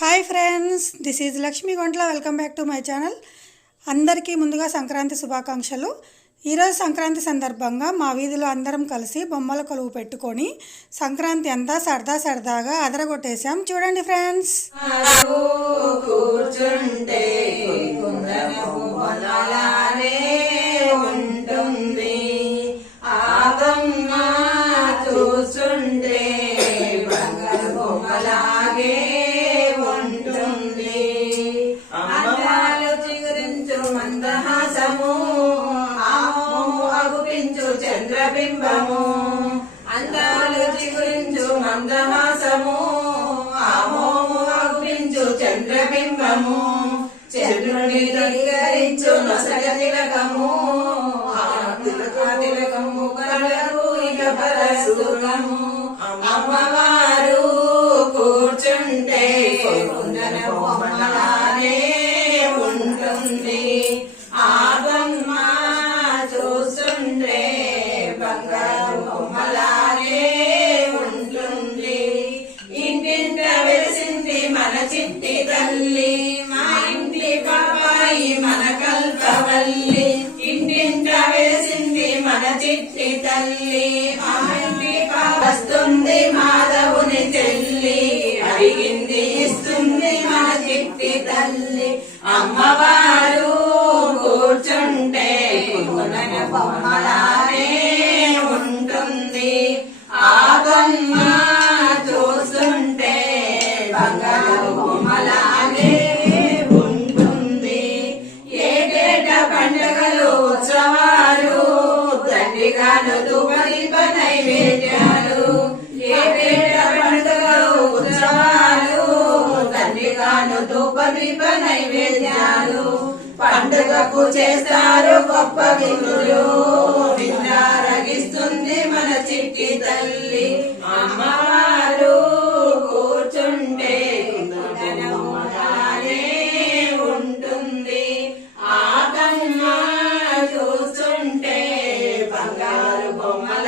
Hi friends this is Lakshmi Gontla. Welcome back to my channel. అందరికీ ముందుగా సంక్రాంతి శుభాకాంక్షలు. ఈరోజు సంక్రాంతి సందర్భంగా మా వీధిలో అందరం కలిసి బొమ్మల కొలువు పెట్టుకొని సంక్రాంతి అంతా సరదా సరదాగా అదరగొట్టేశాం. చూడండి ఫ్రెండ్స్. ఉంటుంది. ఆగమ్మ చంద్రబింబము అందాలు చిగురించు మందహాసము ఆమోము అగుపించు చంద్రబింబము చంద్రుని దగ్గరించు నొసగ తిలకము తిలకము కలరు ఇక పరసులము అమ్మవారు కొనన బొమ్మలానే ఉంటుంది ఆగమ్మ చూస్తుంటే బంగారు బొమ్మలానే ఉంటుంది. ఏటేట పండగలు ఉత్సవాలు తండ్రిగాను దుపదీప నైవేద్యాలు. ఏటేట పండుగలు ఉత్సవాలు తండ్రిగాను ధూపదీప నైవేద్యాలు. పండుగకు చేస్తారు గొప్ప విందులు. విందారగిస్తుంది మన చిట్టి తల్లి. అమ్మవారు కూర్చుంటే కుందనములానే ఉంటుంది. ఆగమ్మ చూస్తుంటే బంగారు బొమ్మల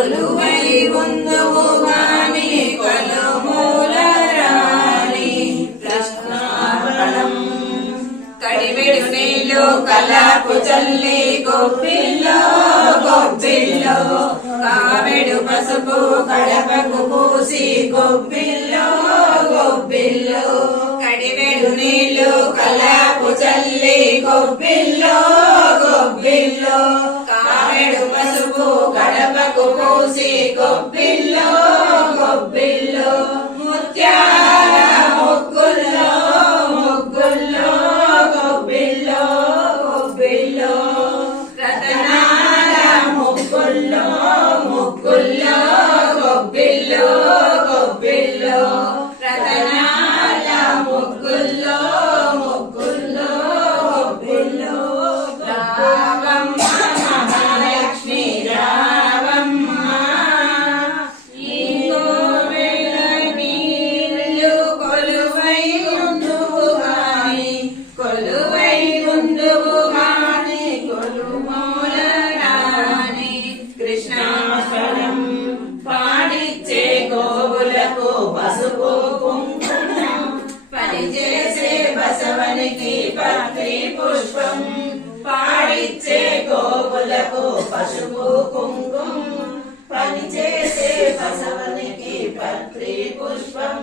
కొలువై ఉందువు గాని కొలుమూల ప్రశ్నాహణం కడివిడు కడివెడు నీళ్ళు కలాపు చల్లి గొప్పిల్లో గొప్పిల్లో కావిడు పసుపు కడపకు పూసి గొప్పిల్లో గొప్పిల్లో కడివెడు నీళ్ళు కలాపు చల్లి గొప్పిల్లో గొప్పిల్లో పూలకు పసుపు కుంకుమ పనిచేసే బసవనికి పత్రి పుష్పం.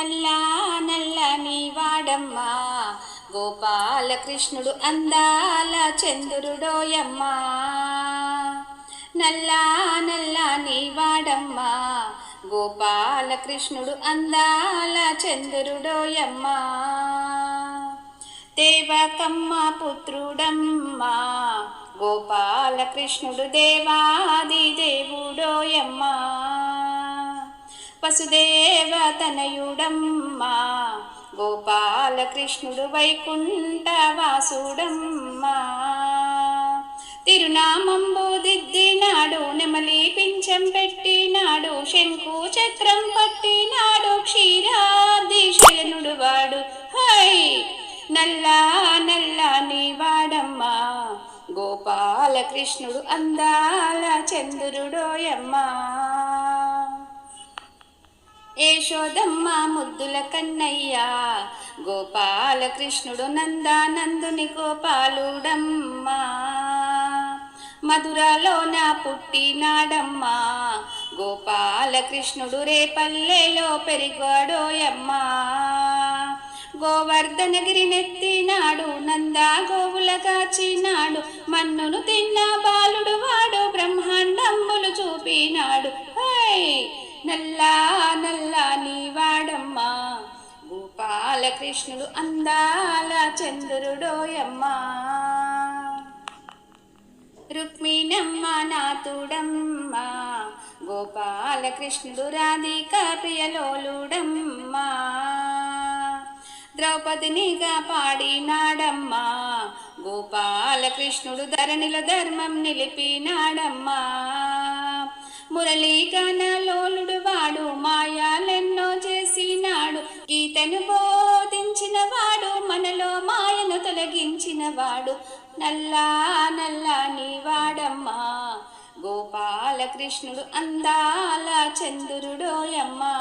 నల్లా నల్లని వాడమ్మా. గోపాలకృష్ణుడు అందాల చంద్రుడోయమ్మా. నల్లా నల్లని వాడమ్మా. గోపాలకృష్ణుడు అందాల చంద్రుడోయమ్మా. దేవకమ్మ పుత్రుడమ్మా. గోపాలకృష్ణుడు దేవాది దేవుడోయమ్మా. వసుదేవ తనయుడమ్మా గోపాలకృష్ణుడు వైకుంఠ వాసుడమ్మా తిరునామంబు దిద్దినాడు నెమలి పింఛం పెట్టినాడు శంకు చక్రం పట్టినాడు క్షీరాబ్ది శయనుడు వాడు హై! నల్లా నల్లా నీవాడమ్మా గోపాలకృష్ణుడు అందాల చంద్రుడోయమ్మా. యశోదమ్మ ముద్దుల కన్నయ్య గోపాలకృష్ణుడు నందానందుని గోపాలుడమ్మా. మధురలోన పుట్టినాడమ్మా గోపాలకృష్ణుడు రేపల్లెలో పెరిగాడోయమ్మా. గోవర్ధనగిరి నెత్తినాడు నందా గోవుల కాచినాడు మన్నును తిన్న బాలుడు వాడు బ్రహ్మాండమ్ములు చూపినాడు. హై! నల్లా నల్లా నీ వాడమ్మా. గోపాలకృష్ణుడు అందాల చంద్రుడోయమ్మా. రుక్మిణమ్మ నాతుడమ్మ. గోపాలకృష్ణుడు రాధిక ప్రియలోలుడమ్మా. ద్రౌపదినిగా పాడినాడమ్మా. గోపాలకృష్ణుడు ధరణిల ధర్మం నిలిపినాడమ్మా. మురళీగానలోలుడు వాడు మాయాలెన్నో చేసినాడు. గీతను బోధించిన వాడు మనలో మాయను తొలగించిన వాడు నల్లా నల్లా నీ వాడమ్మా గోపాలకృష్ణుడు అందాల చంద్రుడోయమ్మా.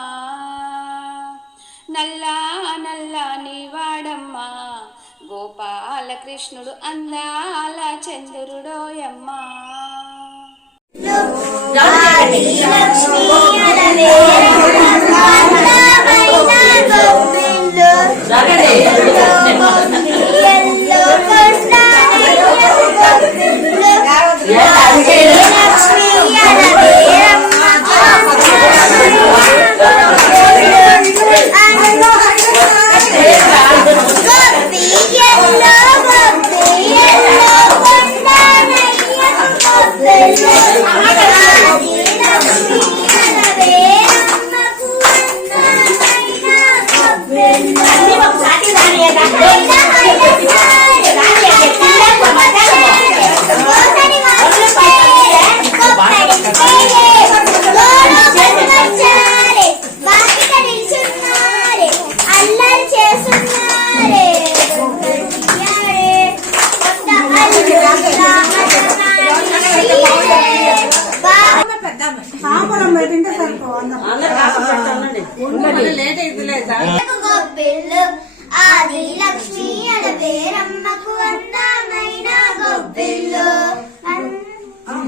నల్లా నల్లా నీ వాడమ్మా గోపాలకృష్ణుడు అందాల చంద్రుడోయమ్మా. María.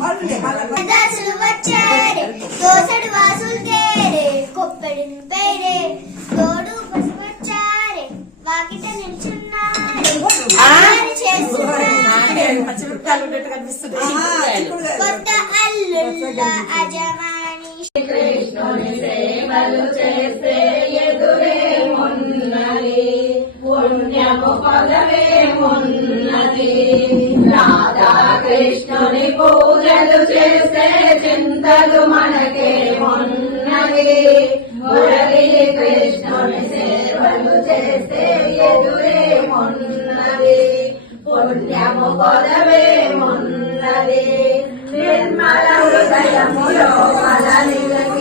దాసులు వచ్చారే దోసడు వాసులు తేరే కొప్పెడిని పేరే తోడు పసి వచ్చారే వాకిట చేస్తున్నారే. కొత్త అల్లుళ్ళ అజమాని కృష్ణుని సేవలు చేస్తే ఎదురేమున్నది పుణ్యము పదవేమున్నది రాధా కృష్ణుని పూజలు చేసే చింతలు మనకే ఉన్నది మురళి కృష్ణుని సేవలు చేస్తే ఎదురేమున్నది పుణ్యము కొదవేమున్నది నిర్మల హృదయములో మన నిలకి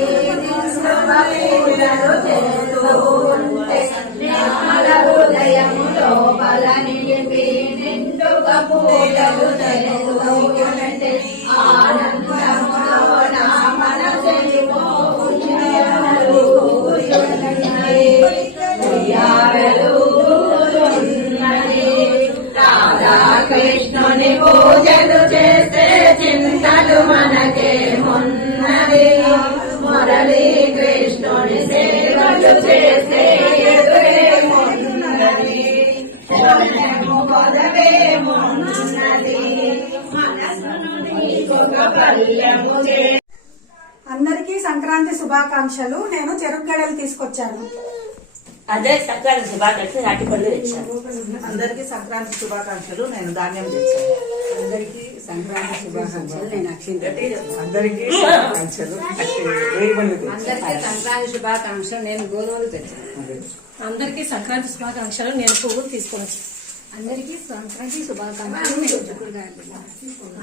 కృష్ణుని పూజలు చేస్తే చింతలు మనకే ఉన్నది మురళీ కృష్ణుని సేవలు చేస్తే అందరికీ సంక్రాంతి శుభాకాంక్షలు. నేను చెరుకు గడలు తీసుకొచ్చాను. అదే సంక్రాంతి శుభాకాంక్షలు నాటి పళ్ళు తెచ్చాను అందరికీ సంక్రాంతి శుభాకాంక్షలు నేను ధాన్యం తెచ్చాను. అందరికీ సంక్రాంతి శుభాకాంక్షలు నేను అక్షింత అందరికీ శుభాకాంక్షలు అందరికీ సంక్రాంతి శుభాకాంక్షలు నేను గోధుమలు తెచ్చాను. అందరికీ సంక్రాంతి శుభాకాంక్షలు నేను పువ్వులు తీసుకొని వచ్చాను అందరికీ సంక్రాంతి శుభాకాంక్షలు.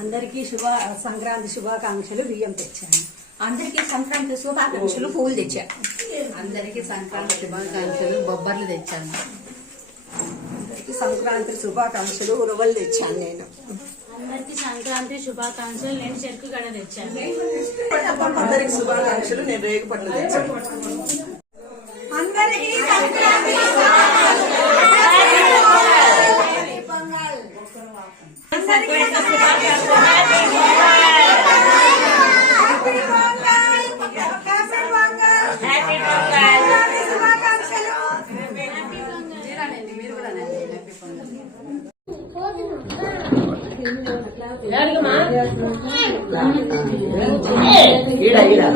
అందరికీ శుభ సంక్రాంతి శుభాకాంక్షలు బియ్యం తెచ్చాను. అందరికీ సంక్రాంతి శుభాకాంక్షలు పువ్వులు తెచ్చాను అందరికీ సంక్రాంతి శుభాకాంక్షలు బొబ్బర్లు తెచ్చాను. అందరికీ సంక్రాంతి శుభాకాంక్షలు ఉరవలు తెచ్చాను నేను. అందరికి సంక్రాంతి శుభాకాంక్షలు నేను చెరుకు గడ తెచ్చాను. అందరికి శుభాకాంక్షలు నేను రేగు పళ్ళు తెచ్చాను. అందరికీ శుభాకాంక్షలు. 一代一代